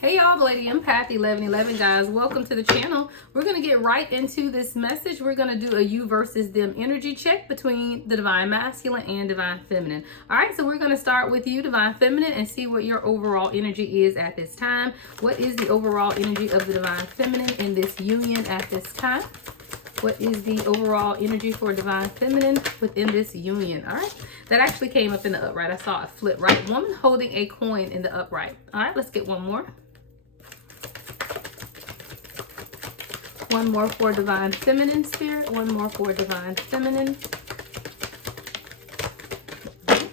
Hey y'all, Lady Empath 1111 guys, welcome to the channel. We're going to get right into this message. We're going to do a you versus them energy check between the divine masculine and divine feminine. All right, so we're going to start with you, divine feminine, and see what your overall energy is at this time. What is the overall energy of the divine feminine in this union at this time? What is the overall energy for divine feminine within this union? All right, that actually came up in the upright. I saw it flip, right? Woman holding a coin in the upright. All right, let's get one more. One more for divine feminine, spirit. One more for divine feminine.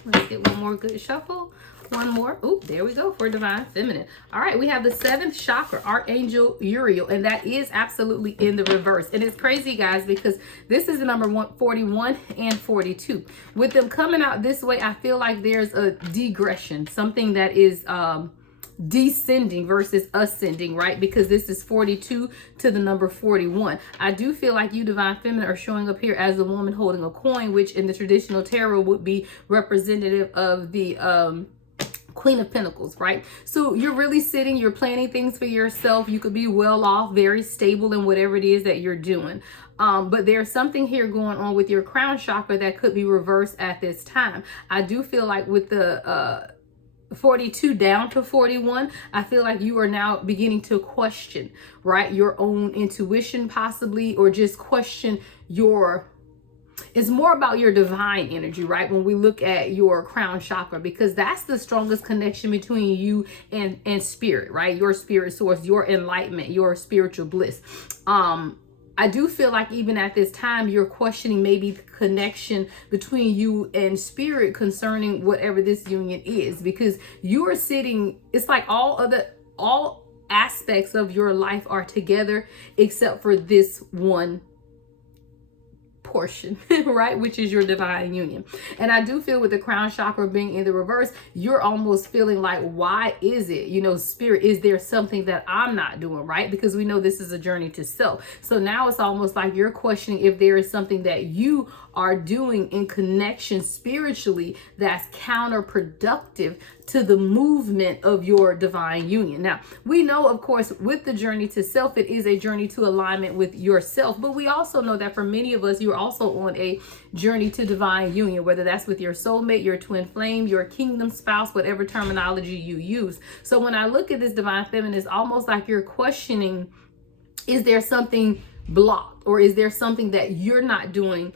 Let's get one more good shuffle. One more. Oop, there we go for divine feminine. All right, we have the 7th chakra, Archangel Uriel, and that is absolutely in the reverse. And it's crazy, guys, because this is the number 41 and 42. With them coming out this way, I feel like there's a degression, something that is descending versus ascending, right? Because this is 42 to the number 41. I do feel like you, divine feminine, are showing up here as a woman holding a coin, which in the traditional tarot would be representative of the Queen of Pentacles, right? So you're really sitting, you're planning things for yourself. You could be well off, very stable in whatever it is that you're doing. But there's something here going on with your crown chakra that could be reversed at this time. I do feel like with the 42 down to 41, I feel like you are now beginning to question, right, your own intuition possibly, or just question your, it's more about your divine energy, right? When we look at your crown chakra, because that's the strongest connection between you and spirit, right? Your spirit source, your enlightenment, your spiritual bliss. I do feel like even at this time, you're questioning maybe the connection between you and spirit concerning whatever this union is, because you are sitting, it's like all aspects of your life are together except for this one portion, right, which is your divine union. And I do feel with the crown chakra being in the reverse, you're almost feeling like, why is it, you know, spirit, is there something that I'm not doing, right? Because we know this is a journey to self. So now it's almost like you're questioning if there is something that you are doing in connection spiritually that's counterproductive to the movement of your divine union. Now, we know, of course, with the journey to self, it is a journey to alignment with yourself. But we also know that for many of us, you're also on a journey to divine union, whether that's with your soulmate, your twin flame, your kingdom spouse, whatever terminology you use. So when I look at this divine feminine, it's almost like you're questioning, is there something blocked, or is there something that you're not doing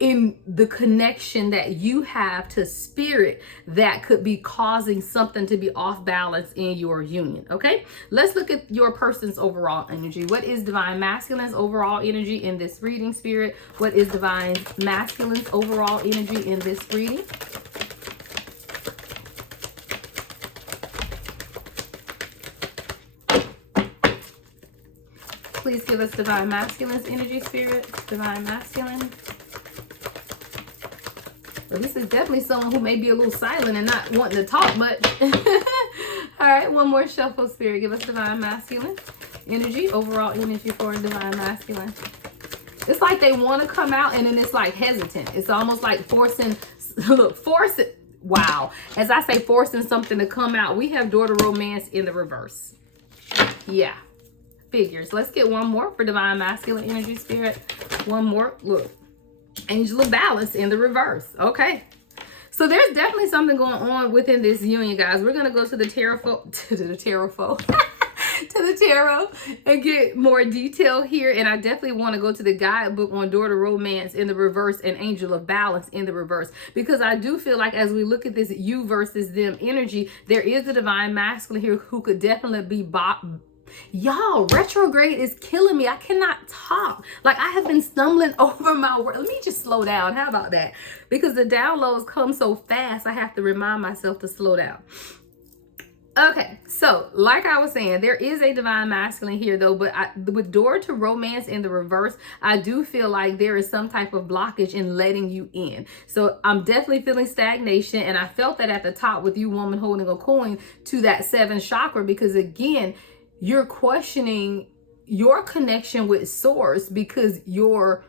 in the connection that you have to spirit that could be causing something to be off balance in your union? Okay, let's look at your person's overall energy. What is divine masculine's overall energy in this reading, spirit? What is divine masculine's overall energy in this reading? Please give us divine masculine's energy, spirit. Divine masculine. Well, this is definitely someone who may be a little silent and not wanting to talk much. All right, one more shuffle, spirit. Give us divine masculine energy, overall energy for divine masculine. It's like they want to come out and then it's like hesitant. It's almost like forcing, look, force it. Wow. As I say, forcing something to come out. We have daughter romance in the reverse. Yeah. Figures. Let's get one more for divine masculine energy, spirit. One more. Look. Angel of balance in the reverse. Okay, so there's definitely something going on within this union, guys. We're gonna go to the tarot to the tarot and get more detail here. And I definitely want to go to the guidebook on daughter romance in the reverse and angel of balance in the reverse, because I do feel like as we look at this you versus them energy, there is a divine masculine here who could definitely be y'all, retrograde is killing me. I cannot talk. Like, I have been stumbling over my word. Let me just slow down. How about that? Because the downloads come so fast, I have to remind myself to slow down. Okay, so like I was saying, there is a divine masculine here though, but with door to romance in the reverse, I do feel like there is some type of blockage in letting you in. So I'm definitely feeling stagnation, and I felt that at the top with you, woman holding a coin, to that 7th chakra, because again, you're questioning your connection with source, because your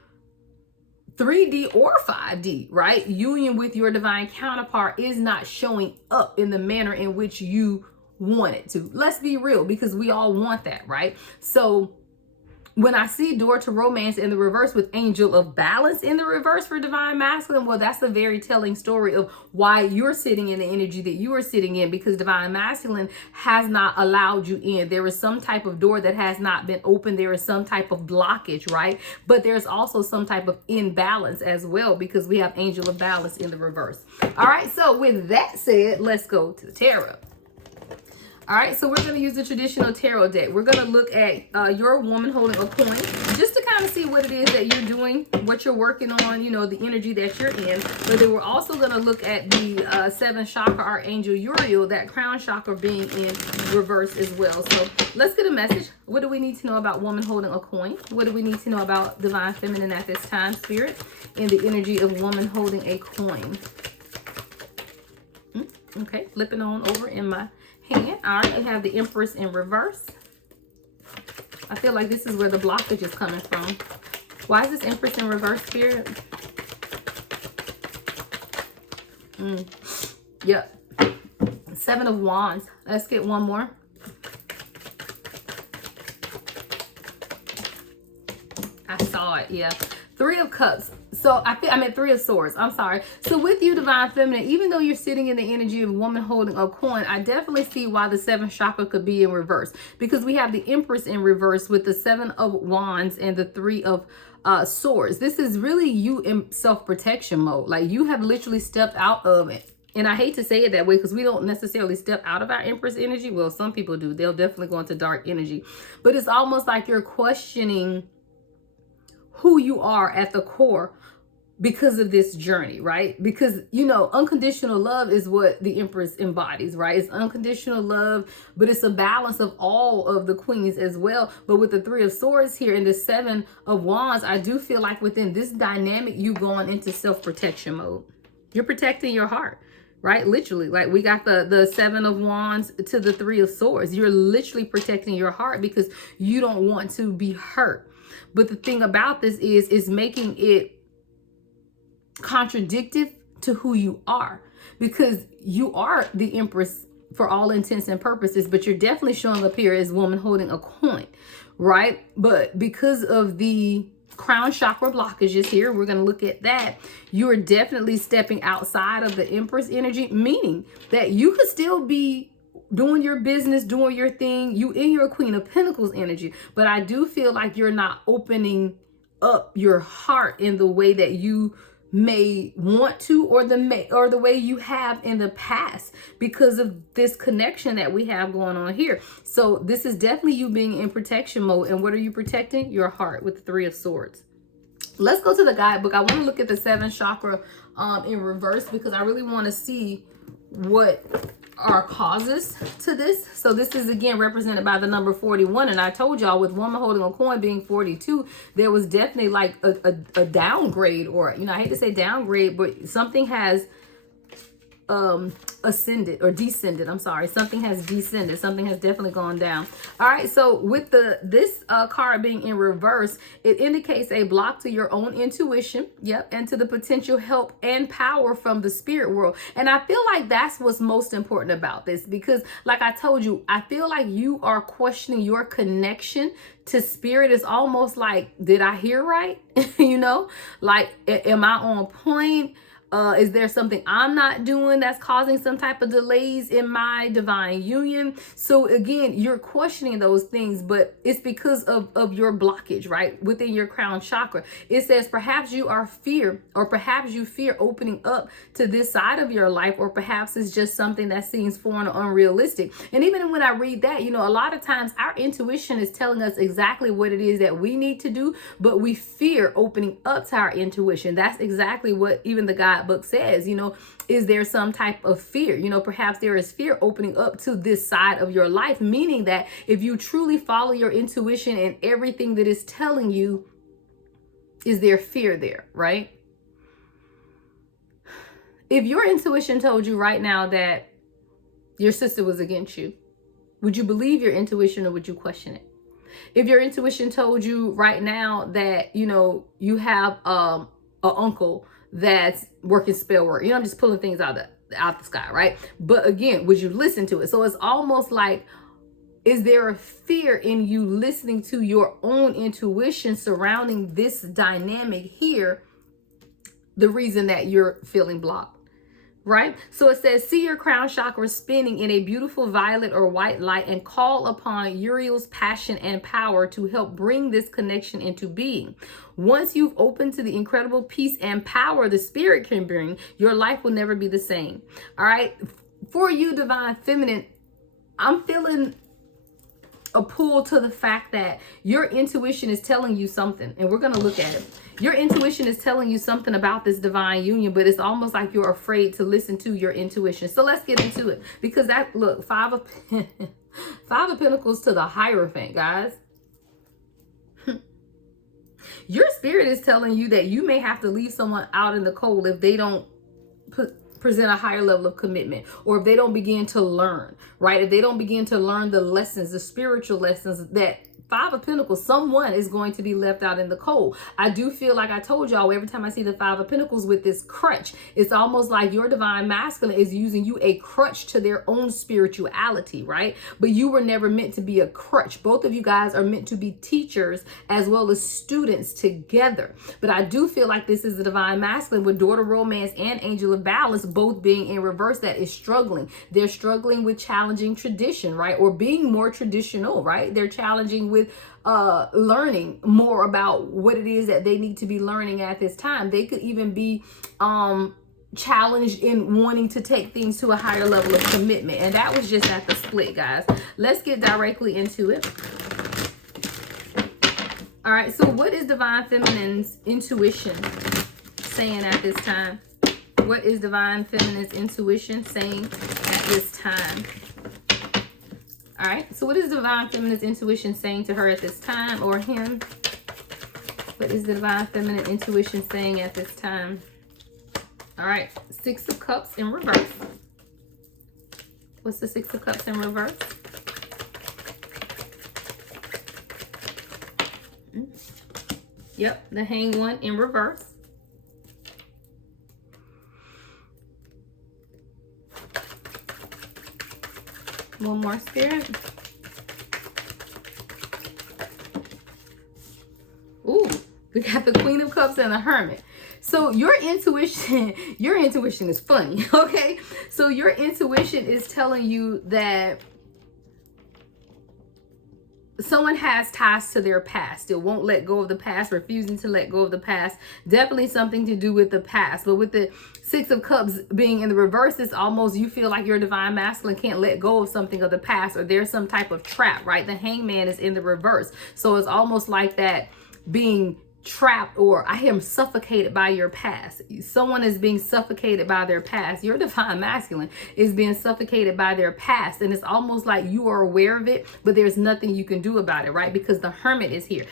3D or 5D, right, union with your divine counterpart is not showing up in the manner in which you wanted to. Let's be real, because we all want that, right? So when I see door to romance in the reverse with angel of balance in the reverse for divine masculine, well, that's a very telling story of why you're sitting in the energy that you are sitting in, because divine masculine has not allowed you in. There is some type of door that has not been open. There is some type of blockage, right? But there's also some type of imbalance as well, because we have angel of balance in the reverse. All right, so with that said, let's go to the tarot. All right, so we're going to use the traditional tarot deck. We're going to look at your woman holding a coin, just to kind of see what it is that you're doing, what you're working on, you know, the energy that you're in. But then we're also going to look at the 7th chakra, Archangel Uriel, that crown chakra being in reverse as well. So let's get a message. What do we need to know about woman holding a coin? What do we need to know about divine feminine at this time, spirit, in the energy of woman holding a coin? Okay, flipping on over in my hand. All right, I have the Empress in reverse. I feel like this is where the blockage is coming from. Why is this Empress in reverse, spirit? Yep. 7 of Wands. Let's get one more. I saw it, yeah. 3 of Cups. So I meant 3 of Swords. I'm sorry. So with you, divine feminine, even though you're sitting in the energy of a woman holding a coin, I definitely see why the 7th chakra could be in reverse, because we have the Empress in reverse with the 7 of Wands and the 3 of Swords. This is really you in self-protection mode. Like, you have literally stepped out of it. And I hate to say it that way, because we don't necessarily step out of our Empress energy. Well, some people do. They'll definitely go into dark energy. But it's almost like you're questioning who you are at the core because of this journey, right? Because, you know, unconditional love is what the Empress embodies, right? It's unconditional love, but it's a balance of all of the queens as well. But with the 3 of Swords here and the 7 of Wands, I do feel like within this dynamic, you going into self-protection mode. You're protecting your heart, right? Literally, like we got the 7 of Wands to the 3 of Swords. You're literally protecting your heart because you don't want to be hurt. But the thing about this is making it contradictive to who you are, because you are the Empress for all intents and purposes, but you're definitely showing up here as woman holding a coin, right? But because of the crown chakra blockages here, we're going to look at that. You are definitely stepping outside of the Empress energy, meaning that you could still be doing your business, doing your thing, you in your Queen of Pentacles energy, but I do feel like you're not opening up your heart in the way that you may want to, or the way you have in the past, because of this connection that we have going on here. So this is definitely you being in protection mode. And what are you protecting? Your heart with the 3 of Swords. Let's go to the guidebook. I want to look at the 7th chakra in reverse, because I really want to see what are causes to this. So this is again represented by the number 41, and I told y'all with woman holding a coin being 42, there was definitely like a downgrade, or, you know, I hate to say downgrade, but something has ascended or descended. I'm sorry, something has descended, something has definitely gone down. All right, so with this card being in reverse, it indicates a block to your own intuition, yep, and to the potential help and power from the spirit world. And I feel like that's what's most important about this, because like I told you, I feel like you are questioning your connection to spirit. Is almost like, did I hear right? You know, like, am I on point? Is there something I'm not doing that's causing some type of delays in my divine union? So again, you're questioning those things, but it's because of your blockage, right? Within your crown chakra. It says perhaps you are fear, or perhaps you fear opening up to this side of your life, or perhaps it's just something that seems foreign or unrealistic. And even when I read that, you know, a lot of times our intuition is telling us exactly what it is that we need to do, but we fear opening up to our intuition. That's exactly what even the guidebook says. You know, is there some type of fear? You know, perhaps there is fear opening up to this side of your life, meaning that if you truly follow your intuition and everything that is telling you, is there fear there, right? If your intuition told you right now that your sister was against you, would you believe your intuition, or would you question it? If your intuition told you right now that, you know, you have an uncle that's working spell work, you know, I'm just pulling things out of that. out the sky, right? But again, would you listen to it? So it's almost like, is there a fear in you listening to your own intuition surrounding this dynamic here? The reason that you're feeling blocked, right? So it says, see your crown chakra spinning in a beautiful violet or white light and call upon Uriel's passion and power to help bring this connection into being. Once you've opened to the incredible peace and power the spirit can bring, your life will never be the same. All right. For you, divine feminine, I'm feeling a pull to the fact that your intuition is telling you something, and we're going to look at it. Your intuition is telling you something about this divine union, but it's almost like you're afraid to listen to your intuition. So let's get into it, because that, look, five of Pentacles to the Hierophant, guys. Your spirit is telling you that you may have to leave someone out in the cold if they don't present a higher level of commitment, or if they don't begin to learn, right? If they don't begin to learn the lessons, the spiritual lessons that Five of Pentacles, someone is going to be left out in the cold. I do feel like I told y'all, every time I see the Five of Pentacles with this crutch, it's almost like your divine masculine is using you a crutch to their own spirituality, right? But you were never meant to be a crutch. Both of you guys are meant to be teachers as well as students together. But I do feel like this is the divine masculine with daughter romance and angel of balance both being in reverse that is struggling. They're struggling with challenging tradition, right? Or being more traditional, right? They're challenging with learning more about what it is that they need to be learning at this time. They could even be challenged in wanting to take things to a higher level of commitment. And that was just at the split, guys. Let's get directly into it. All right, so what is divine feminine's intuition saying at this time? What is divine feminine's intuition saying at this time? All right, so what is divine feminine's intuition saying to her at this time, or him? What is the divine feminine intuition saying at this time? All right, Six of Cups in reverse. What's the Six of Cups in reverse? Yep, the Hanged One in reverse. One more, Spirit. Ooh, we got the Queen of Cups and the Hermit. So your intuition is funny, okay? So your intuition is telling you that someone has ties to their past. They won't let go of the past, refusing to let go of the past. Definitely something to do with the past. But with the Six of Cups being in the reverse, it's almost you feel like your divine masculine can't let go of something of the past, or there's some type of trap, right? The Hangman is in the reverse. So it's almost like that being trapped, or I am suffocated by your past. Someone is being suffocated by their past. Your divine masculine is being suffocated by their past, and it's almost like you are aware of it, but there's nothing you can do about it, right? Because the Hermit is here.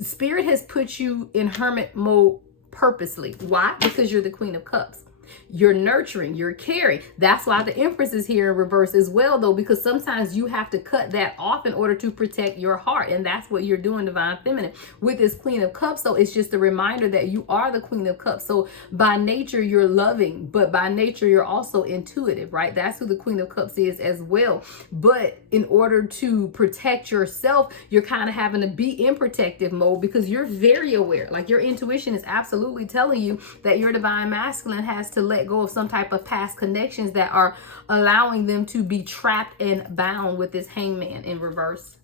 Spirit has put you in hermit mode purposely. Why? Because you're the Queen of Cups. You're nurturing, you're caring. That's why the Empress is here in reverse as well, though, because sometimes you have to cut that off in order to protect your heart. And that's what you're doing, divine feminine, with this Queen of Cups. So it's just a reminder that you are the Queen of Cups. So by nature, you're loving, but by nature, you're also intuitive, right? That's who the Queen of Cups is as well. But in order to protect yourself, you're kind of having to be in protective mode because you're very aware. Like your intuition is absolutely telling you that your divine masculine has to let go of some type of past connections that are allowing them to be trapped and bound with this Hangman in reverse.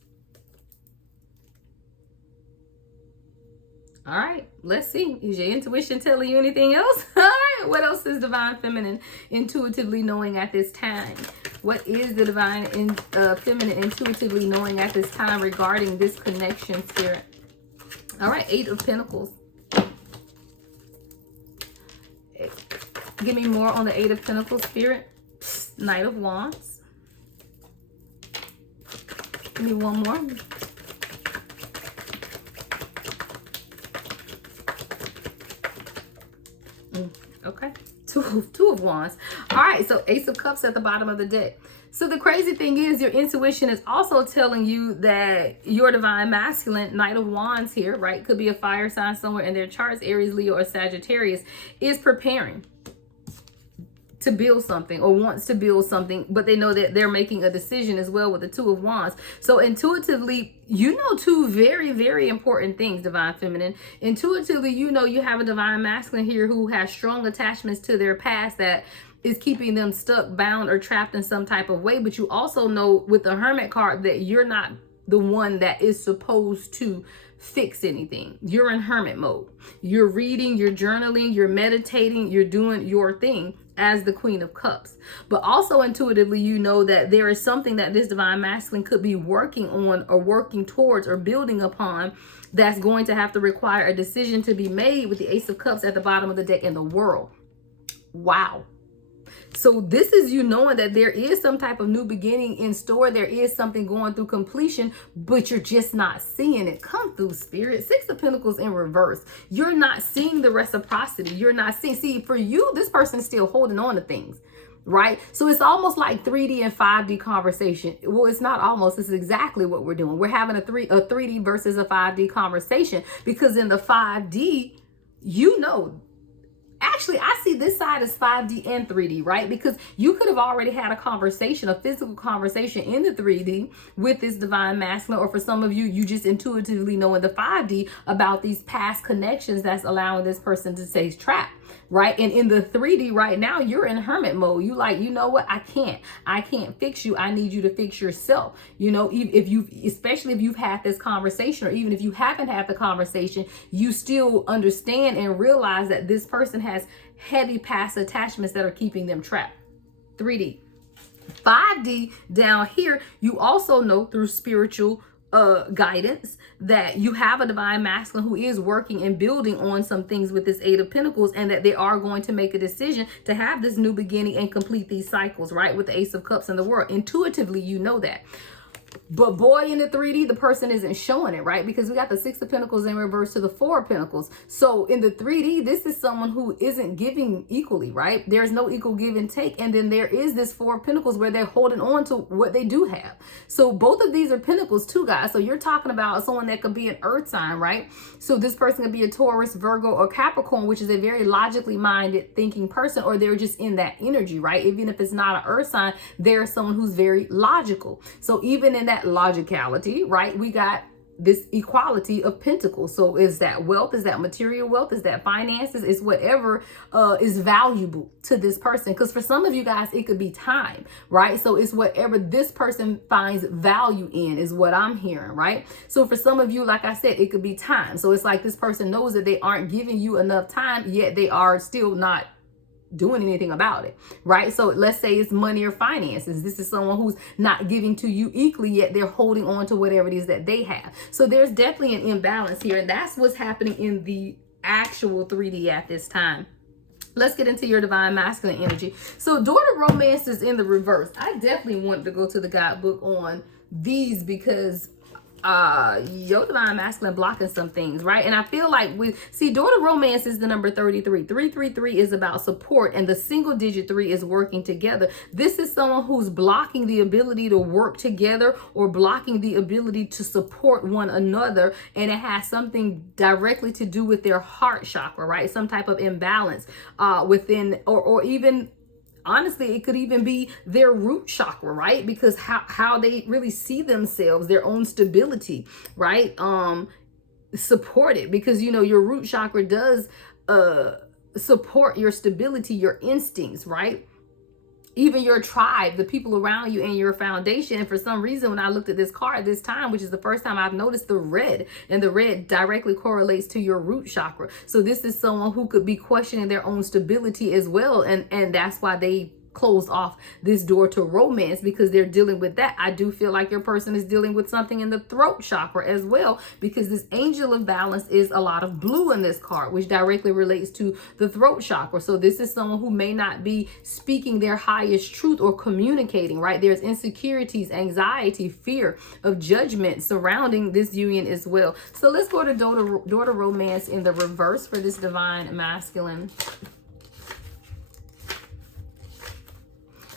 All right, let's see. Is your intuition telling you anything else? All right, what else is divine feminine intuitively knowing at this time? What is the divine feminine intuitively knowing at this time regarding this connection, Spirit? All right, Eight of Pentacles. Give me more on the Eight of Pentacles, Spirit. Knight of Wands. Give me one more. Okay. Two of Wands. All right, so Ace of Cups at the bottom of the deck. So the crazy thing is your intuition is also telling you that your divine masculine, Knight of Wands here, right? Could be a fire sign somewhere in their charts, Aries, Leo, or Sagittarius, is preparing. to build something or wants to build something, but they know that they're making a decision as well with the Two of Wands. So intuitively, you know two very, very important things, Divine Feminine. Intuitively, you know you have a Divine Masculine here who has strong attachments to their past that is keeping them stuck, bound, or trapped in some type of way. But you also know with the Hermit card that you're not the one that is supposed to fix anything. You're in hermit mode. You're reading, you're journaling, you're meditating, you're doing your thing as the Queen of Cups. But also intuitively, you know that there is something that this Divine Masculine could be working on or working towards or building upon that's going to have to require a decision to be made with the Ace of Cups at the bottom of the deck in the World. Wow. So this is you knowing that there is some type of new beginning in store. There is something going through completion, but you're just not seeing it come through, Spirit. Six of Pentacles in reverse. You're not seeing the reciprocity. You're not seeing. See, for you, this person is still holding on to things, right? So it's almost like 3D and 5D conversation. Well, it's not almost. It's exactly what we're doing. We're having a 3D versus a 5D conversation, because in the 5D, you know, actually, I see this side as 5D and 3D, right? Because you could have already had a conversation, a physical conversation in the 3D with this Divine Masculine, or for some of you, you just intuitively know in the 5D about these past connections that's allowing this person to stay trapped, right? And in the 3D right now, you're in hermit mode. You like, you know what? I can't fix you. I need you to fix yourself. You know, if you, especially if you've had this conversation, or even if you haven't had the conversation, you still understand and realize that this person has heavy past attachments that are keeping them trapped. 3D. 5D down here, you also know through spiritual guidance that you have a Divine Masculine who is working and building on some things with this Eight of Pentacles, and that they are going to make a decision to have this new beginning and complete these cycles, right? With the Ace of Cups in the World. Intuitively, you know that. But boy, in the 3D, the person isn't showing it, right? Because we got the Six of Pentacles in reverse to the Four of Pentacles. So in the 3D, this is someone who isn't giving equally, right? There's no equal give and take. And then there is this Four of Pentacles where they're holding on to what they do have. So both of these are Pentacles too, guys. So you're talking about someone that could be an earth sign, right? So this person could be a Taurus, Virgo, or Capricorn, which is a very logically minded thinking person, or they're just in that energy, right? Even if it's not an earth sign, there's someone who's very logical. So even in that logicality, right, we got this equality of pentacles. So is that wealth? Is that material wealth? Is that finances? Is whatever is valuable to this person? Because for some of you guys, it could be time, right? So it's whatever this person finds value in is what I'm hearing, right? So for some of you, like I said, it could be time. So it's like this person knows that they aren't giving you enough time, yet they are still not doing anything about it, right? So let's say it's money or finances. This is someone who's not giving to you equally, yet they're holding on to whatever it is that they have. So there's definitely an imbalance here, and that's what's happening in the actual 3D at this time. Let's get into your Divine Masculine energy. So daughter romance is in the reverse. I definitely want to go to the guidebook on these, because your Divine Masculine blocking some things, right? And I feel like daughter romance is the number 33. 333 is about support, and the single digit 3 is working together. This is someone who's blocking the ability to work together, or blocking the ability to support one another, and it has something directly to do with their heart chakra, right? Some type of imbalance within, or even honestly, it could even be their root chakra, right? Because how they really see themselves, their own stability, right? Support it, because you know your root chakra does support your stability, your instincts, right? Even your tribe, the people around you, and your foundation. And for some reason, when I looked at this card this time, which is the first time I've noticed the red, and the red directly correlates to your root chakra. So this is someone who could be questioning their own stability as well. And that's why they close off this door to romance, because they're dealing with that. I do feel like your person is dealing with something in the throat chakra as well, because this Angel of Balance is a lot of blue in this card, which directly relates to the throat chakra. So this is someone who may not be speaking their highest truth or communicating, right? There's insecurities, anxiety, fear of judgment surrounding this union as well. So let's go to daughter romance in the reverse for this Divine Masculine.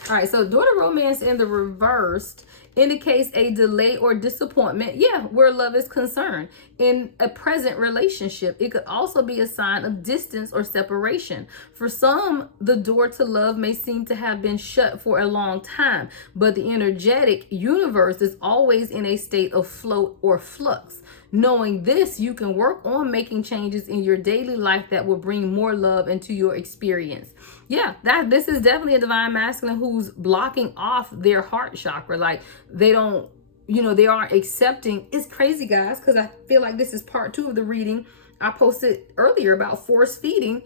All right, so daughter romance in the reversed indicates a delay or disappointment, yeah, where love is concerned in a present relationship. It could also be a sign of distance or separation. For some, the door to love may seem to have been shut for a long time, but the energetic universe is always in a state of flow or flux. Knowing this, you can work on making changes in your daily life that will bring more love into your experience. Yeah, this is definitely a divine masculine who's blocking off their heart chakra. Like they don't, they aren't accepting. It's crazy, guys, because I feel like this is part 2 of the reading I posted earlier about force feeding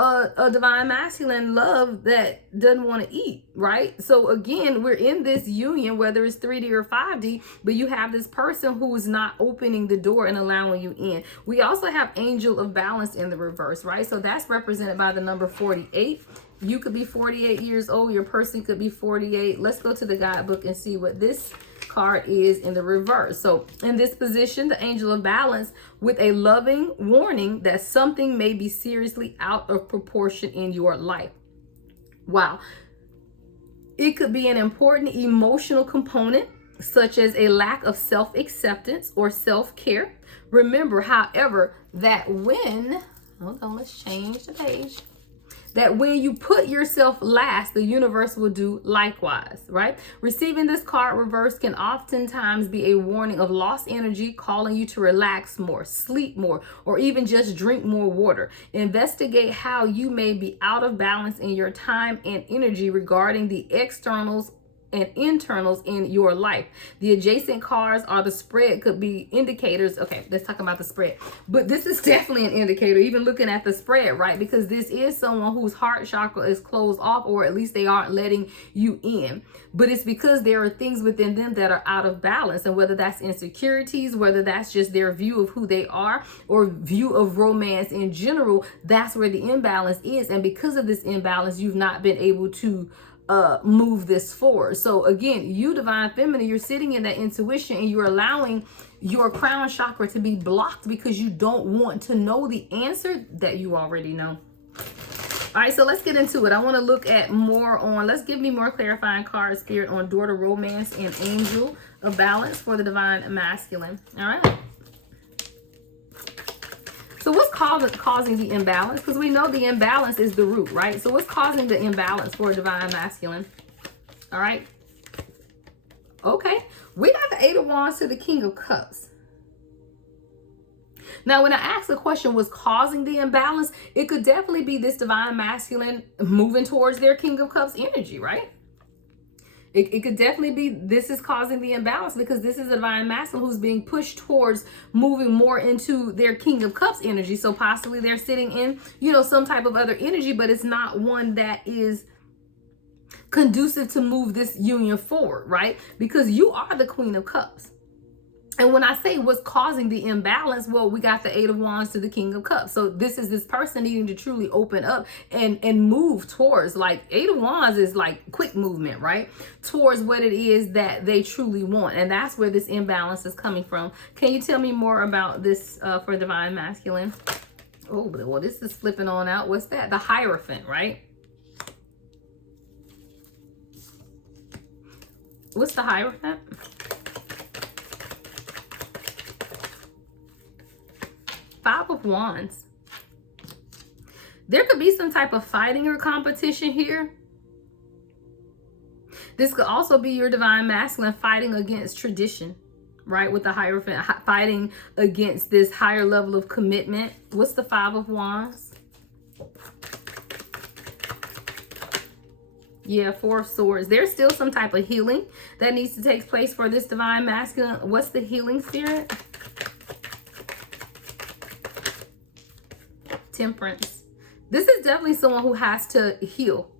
a divine masculine love that doesn't want to eat, right? So again, we're in this union, whether it's 3D or 5D, but you have this person who is not opening the door and allowing you in. We also have angel of balance in the reverse, right? So that's represented by the number 48. You could be 48 years old. Your person could be 48. Let's go to the guidebook and see what this card is in the reverse. So in this position, the angel of balance with a loving warning that something may be seriously out of proportion in your life. Wow. It could be an important emotional component, such as a lack of self-acceptance or self-care. Remember, however, that when, hold on, let's change the page. That when you put yourself last, the universe will do likewise, right? Receiving this card reverse can oftentimes be a warning of lost energy, calling you to relax more, sleep more, or even just drink more water. Investigate how you may be out of balance in your time and energy regarding the externals and internals in your life. The adjacent cards are the spread, could be indicators. Okay, let's talk about the spread. But this is definitely an indicator, even looking at the spread, right? Because this is someone whose heart chakra is closed off, or at least they aren't letting you in. But it's because there are things within them that are out of balance. And whether that's insecurities, whether that's just their view of who they are, or view of romance in general, that's where the imbalance is. And because of this imbalance, you've not been able to move this forward. So again, you divine feminine, you're sitting in that intuition and you're allowing your crown chakra to be blocked because you don't want to know the answer that you already know. All right, so let's get into it. I want to look at more on, let's give me more clarifying card, Spirit, on daughter romance and angel of balance for the divine masculine. All right. So what's causing the imbalance? Because we know the imbalance is the root, right? So what's causing the imbalance for divine masculine? All right. Okay. We got the 8 of Wands to the King of Cups. Now, when I ask the question, what's causing the imbalance, it could definitely be this divine masculine moving towards their King of Cups energy, right? It could definitely be this is causing the imbalance because this is a divine masculine who's being pushed towards moving more into their King of Cups energy. So possibly they're sitting in, some type of other energy, but it's not one that is conducive to move this union forward, right? Because you are the Queen of Cups. And when I say what's causing the imbalance, well, we got the 8 of Wands to the King of Cups. So this is this person needing to truly open up and move towards, like 8 of Wands is like quick movement, right? Towards what it is that they truly want. And that's where this imbalance is coming from. Can you tell me more about this for divine masculine? Oh, well, this is flipping on out. What's that? The Hierophant, right? What's the Hierophant? Five of Wands. There could be some type of fighting or competition here. This could also be your divine masculine fighting against tradition, right? With the Hierophant, fighting against this higher level of commitment. What's the 5 of Wands? Yeah, 4 of Swords. There's still some type of healing that needs to take place for this divine masculine. What's the healing, Spirit? Temperance. This is definitely someone who has to heal.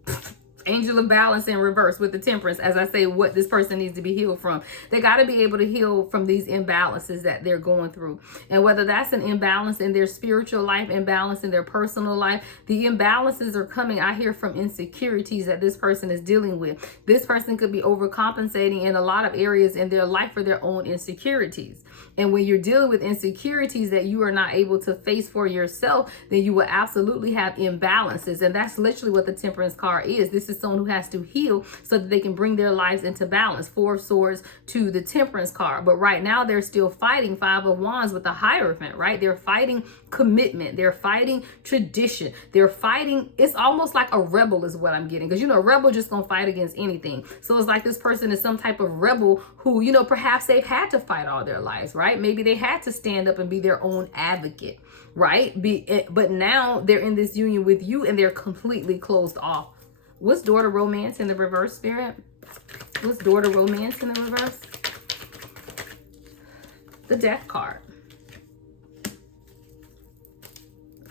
Angel of balance in reverse with the Temperance, as I say, what this person needs to be healed from. They got to be able to heal from these imbalances that they're going through. And whether that's an imbalance in their spiritual life, imbalance in their personal life, the imbalances are coming, I hear, from insecurities that this person is dealing with. This person could be overcompensating in a lot of areas in their life for their own insecurities. And when you're dealing with insecurities that you are not able to face for yourself, then you will absolutely have imbalances. And that's literally what the Temperance card is. This is is someone who has to heal so that they can bring their lives into balance. 4 of Swords to the Temperance card. But right now they're still fighting 5 of Wands with the Hierophant, right? They're fighting commitment. They're fighting tradition. They're fighting, it's almost like a rebel is what I'm getting. Because, a rebel just gonna fight against anything. So it's like this person is some type of rebel who, perhaps they've had to fight all their lives, right? Maybe they had to stand up and be their own advocate, right? But now they're in this union with you and they're completely closed off. What's daughter romance in the reverse, Spirit? What's daughter romance in the reverse? The Death card.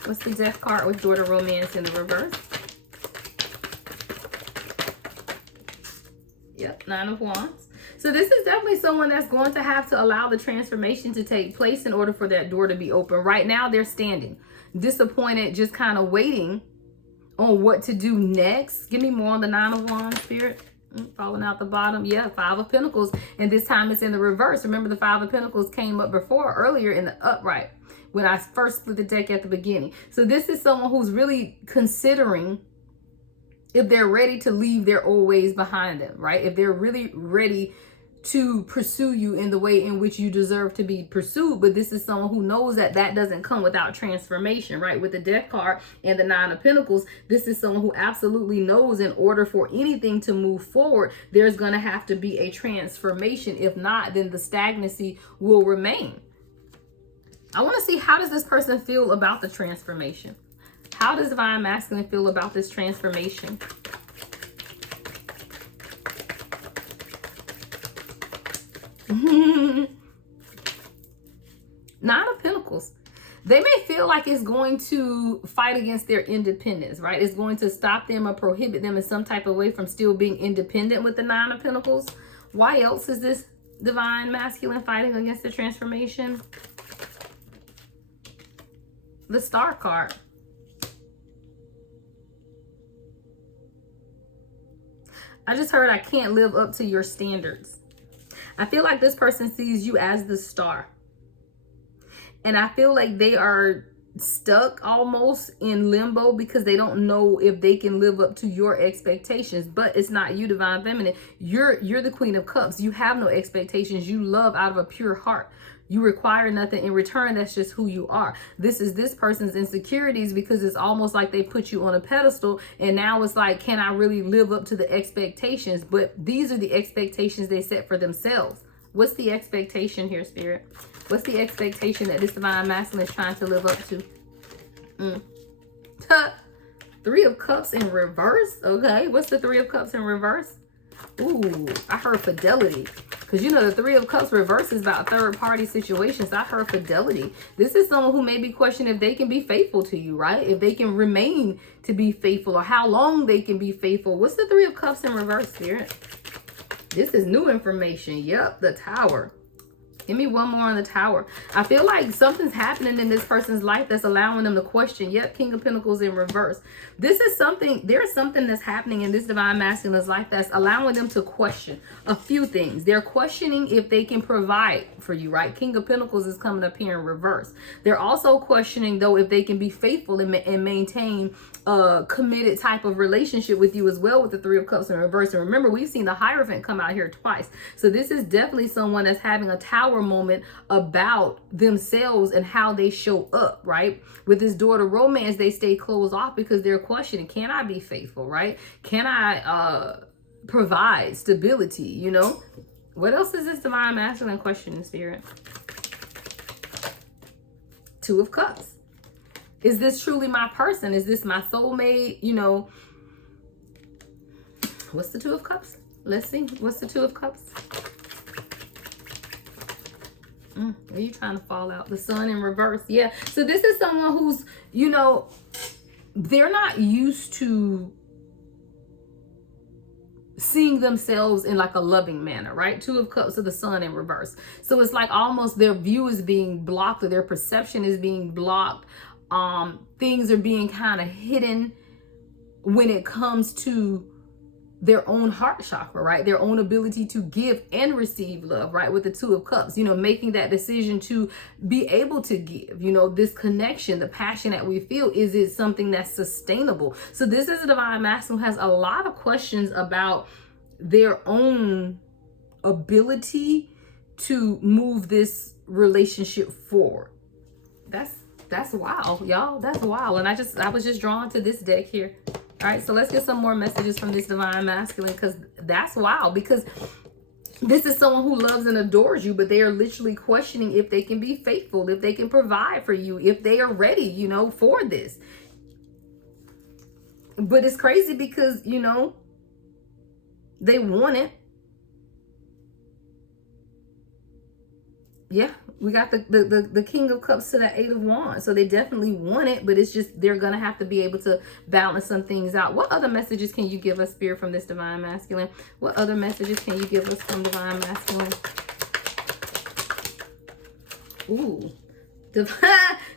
What's the Death card with daughter romance in the reverse? Yep, 9 of Wands. So this is definitely someone that's going to have to allow the transformation to take place in order for that door to be open. Right now, they're standing, disappointed, just kind of waiting on what to do next. Give me more on the 9 of Wands, Spirit. Falling out the bottom. Yeah, 5 of Pentacles. And this time it's in the reverse. Remember, the 5 of Pentacles came up earlier in the upright when I first split the deck at the beginning. So this is someone who's really considering if they're ready to leave their old ways behind them, right? If they're really ready to pursue you in the way in which you deserve to be pursued. But this is someone who knows that that doesn't come without transformation, right? With the Death card and the 9 of Pentacles, this is someone who absolutely knows in order for anything to move forward, there's going to have to be a transformation. If not, then the stagnancy will remain. I want to see, how does this person feel about the transformation? How does Divine Masculine feel about this transformation? Nine of Pentacles. They may feel like it's going to fight against their independence, right? It's going to stop them or prohibit them in some type of way from still being independent with the 9 of Pentacles. Why else is this Divine Masculine fighting against the transformation? The Star card. I just heard, I can't live up to your standards. I feel like this person sees you as the star. And I feel like they are stuck almost in limbo because they don't know if they can live up to your expectations. But it's not you, Divine Feminine. You're the Queen of Cups. You have no expectations. You love out of a pure heart. You require nothing in return. That's just who you are. This is this person's insecurities, because it's almost like they put you on a pedestal and now it's like, can I really live up to the expectations? But these are the expectations they set for themselves. What's the expectation here, Spirit? What's the expectation that this Divine Masculine is trying to live up to? 3 of Cups in reverse. Okay, what's the 3 of Cups in reverse? Ooh, I heard fidelity. Because the 3 of Cups reverse is about third-party situations. I heard fidelity. This is someone who may be questioning if they can be faithful to you, right? If they can remain to be faithful, or how long they can be faithful. What's the 3 of Cups in reverse, Spirit? This is new information. Yep, the Tower. Give me one more on the Tower. I feel like something's happening in this person's life that's allowing them to question. Yep, King of Pentacles in reverse. This is something, there's something that's happening in this Divine Masculine's life that's allowing them to question a few things. They're questioning if they can provide for you, right? King of Pentacles is coming up here in reverse. They're also questioning, though, if they can be faithful and maintain a committed type of relationship with you as well, with the 3 of Cups in reverse. And remember, we've seen the Hierophant come out here twice. So this is definitely someone that's having a Tower moment about themselves and how they show up, right? With this daughter romance, they stay closed off because they're questioning, can I be faithful, right? Can I provide stability, What else is this Divine Masculine questioning, Spirit? 2 of Cups. Is this truly my person? Is this my soulmate? What's the 2 of Cups? Let's see. What's the 2 of Cups? Are you trying to fall out? The Sun in reverse. Yeah. So this is someone who's, they're not used to seeing themselves in like a loving manner, right? 2 of Cups of the Sun in reverse. So it's like almost their view is being blocked, or their perception is being blocked. Things are being kind of hidden when it comes to their own heart chakra, right? Their own ability to give and receive love, right? With the Two of Cups, you know, making that decision to be able to give, you know, this connection, the passion that we feel, is it something that's sustainable? So this is a divine masculine who has a lot of questions about their own ability to move this relationship forward. That's wild, y'all. That's wild. And I was just drawn to this deck here. All right, so let's get some more messages from this divine masculine, because that's wild. Because this is someone who loves and adores you, but they are literally questioning if they can be faithful, if they can provide for you, if they are ready, you know, for this. But it's crazy because, you know, they want it. Yeah, we got the King of Cups to the Eight of Wands. So they definitely want it, but it's just they're going to have to be able to balance some things out. What other messages can you give us, Spirit, from this divine masculine? What other messages can you give us from divine masculine? Ooh.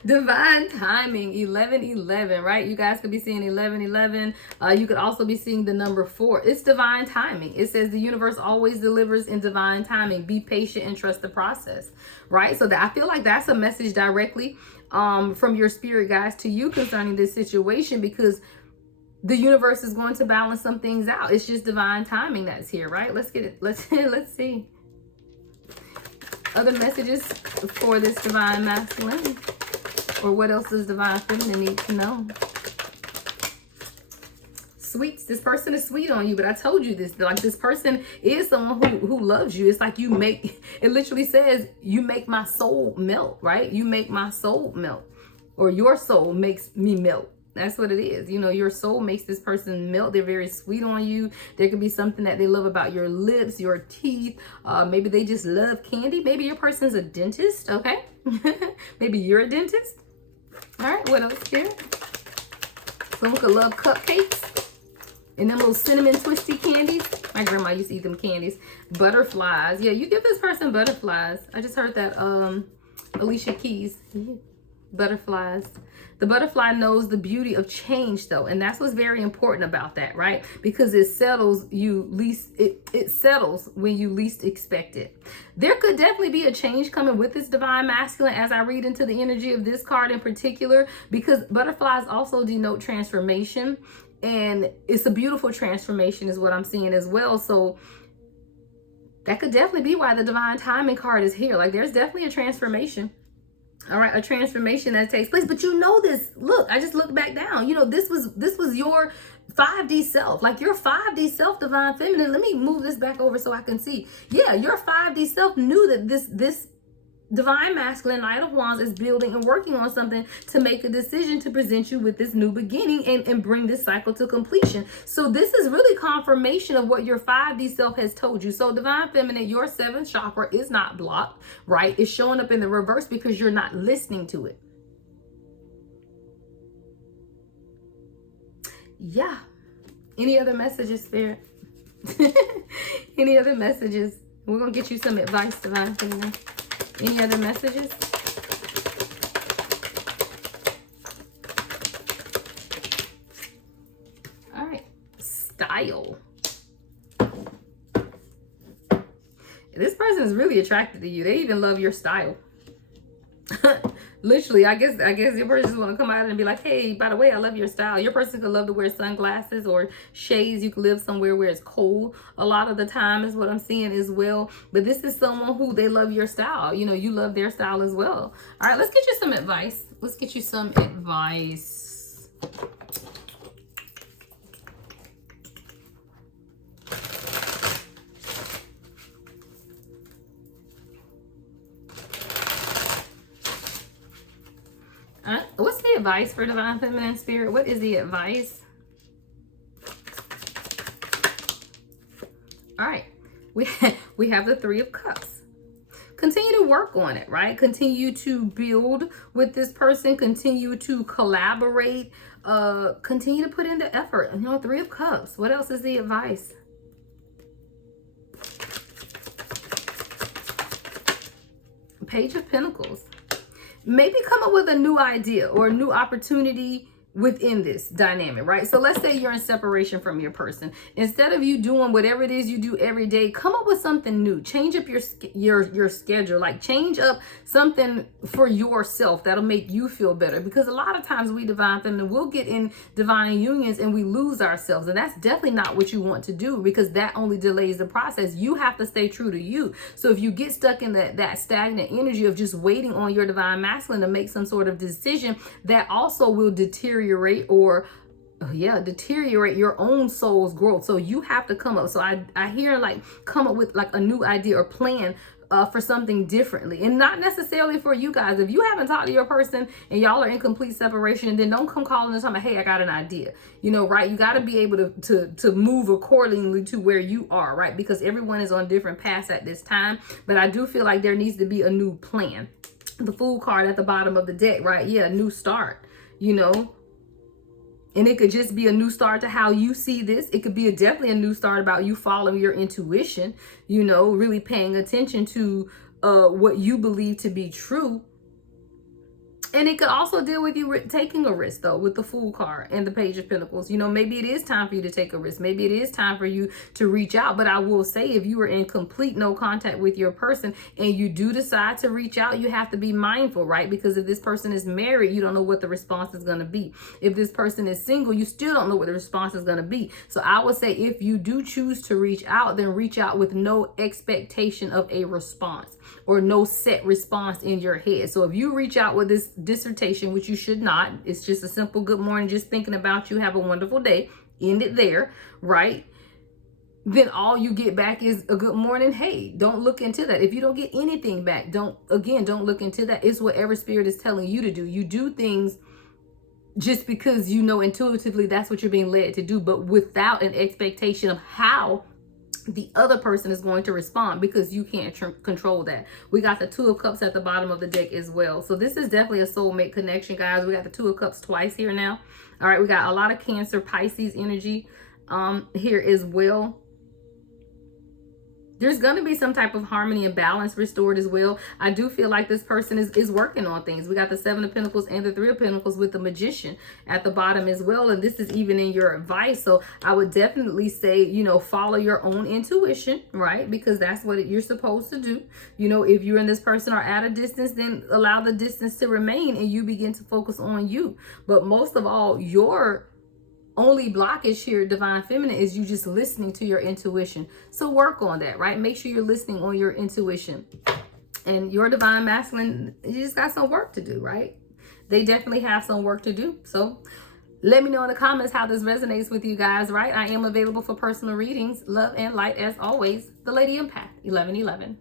Divine timing, 1111, right? You guys could be seeing 1111. You could also be seeing the number 4. It's divine timing. It says the universe always delivers in divine timing. Be patient and trust the process, right? So that I feel like that's a message directly from your spirit guides to you concerning this situation, because the universe is going to balance some things out. It's just divine timing that's here, right? Let's get it. Let's see. Other messages for this divine masculine, or what else does divine feminine need to know? Sweets. This person is sweet on you, but I told you this. Like, this person is someone who loves you. It's like you make, it literally says, you make my soul melt, right? You make my soul melt, or your soul makes me melt. That's what it is. You know, your soul makes this person melt. They're very sweet on you. There could be something that they love about your lips, your teeth. Maybe they just love candy. Maybe your person's a dentist. Okay. Maybe you're a dentist. All right. What else here? Someone could love cupcakes and them little cinnamon twisty candies. My grandma used to eat them candies. Butterflies. Yeah, you give this person butterflies. I just heard that Alicia Keys. Butterflies. The butterfly knows the beauty of change, though, and that's what's very important about that, right? Because it settles it settles when you least expect it. There could definitely be a change coming with this divine masculine as I read into the energy of this card in particular, because butterflies also denote transformation, and it's a beautiful transformation is what I'm seeing as well. So that could definitely be why the divine timing card is here. Like, there's definitely a transformation. All right, a transformation that takes place. But you know this. Look, I just looked back down. You know, this was your 5D self. Like, your 5D self, divine feminine. Let me move this back over so I can see. Yeah, your 5D self knew that this divine masculine, Knight of Wands, is building and working on something to make a decision to present you with this new beginning and bring this cycle to completion. So this is really confirmation of what your 5D self has told you. So divine feminine, your 7th chakra is not blocked, right? It's showing up in the reverse because you're not listening to it. Yeah. Any other messages, Spirit? Any other messages? We're going to get you some advice, divine feminine. Any other messages? All right. Style. This person is really attracted to you. They even love your style. Literally, I guess your person just want to come out and be like, hey, by the way, I love your style. Your person could love to wear sunglasses or shades. You could live somewhere where it's cold a lot of the time is what I'm seeing as well. But this is someone who they love your style. You know, you love their style as well. All right, let's get you some advice. Let's get you some advice. What's the advice for divine feminine, spirit? What is the advice? All right, we have the 3 of Cups. Continue to work on it, right? Continue to build with this person. Continue to collaborate. Continue to put in the effort. You know, 3 of Cups. What else is the advice? Page of Pentacles. Maybe come up with a new idea or a new opportunity within this dynamic, right? So let's say you're in separation from your person. Instead of you doing whatever it is you do every day, come up with something new. Change up your schedule. Like change up something for yourself that'll make you feel better. Because a lot of times we divine feminine, we'll get in divine unions and we lose ourselves, and that's definitely not what you want to do, because that only delays the process. You have to stay true to you. So if you get stuck in that stagnant energy of just waiting on your divine masculine to make some sort of decision, that also will deteriorate your own soul's growth. So you have to come up. So I hear like come up with like a new idea or plan for something differently, and not necessarily for you guys. If you haven't talked to your person and y'all are in complete separation, then don't come calling and telling me, hey, I got an idea, right? You got to be able to move accordingly to where you are, right? Because everyone is on different paths at this time. But I do feel like there needs to be a new plan. The Fool card at the bottom of the deck, right? Yeah, new start, And it could just be a new start to how you see this. It could be definitely a new start about you following your intuition, really paying attention to what you believe to be true. And it could also deal with you taking a risk, though, with the Fool card and the Page of Pentacles. Maybe it is time for you to take a risk. Maybe it is time for you to reach out. But I will say, if you are in complete no contact with your person and you do decide to reach out, you have to be mindful, right? Because if this person is married, you don't know what the response is going to be. If this person is single, you still don't know what the response is going to be. So I would say if you do choose to reach out, then reach out with no expectation of a response or no set response in your head. So if you reach out with this dissertation, which you should not, it's just a simple good morning, just thinking about you, have a wonderful day, end it there, right? Then all you get back is a good morning. Hey, don't look into that. If you don't get anything back, don't look into that. It's whatever spirit is telling you to do. You do things just because intuitively that's what you're being led to do, but without an expectation of how the other person is going to respond, because you can't control that. We got the Two of Cups at the bottom of the deck as well. So this is definitely a soulmate connection, guys. We got the Two of Cups twice here now. All right, we got a lot of Cancer, Pisces energy here as well. There's going to be some type of harmony and balance restored as well. I do feel like this person is working on things. We got the Seven of Pentacles and the Three of Pentacles with the Magician at the bottom as well. And this is even in your advice. So I would definitely say, follow your own intuition, right? Because that's what you're supposed to do. If you and this person are at a distance, then allow the distance to remain and you begin to focus on you. But most of all, your only blockage here, divine feminine, is you just listening to your intuition. So work on that, right? Make sure you're listening on your intuition. And your divine masculine, you just got some work to do, right? They definitely have some work to do. So let me know in the comments how this resonates with you guys, right? I am available for personal readings. Love and light as always. The Lady Empath, 1111.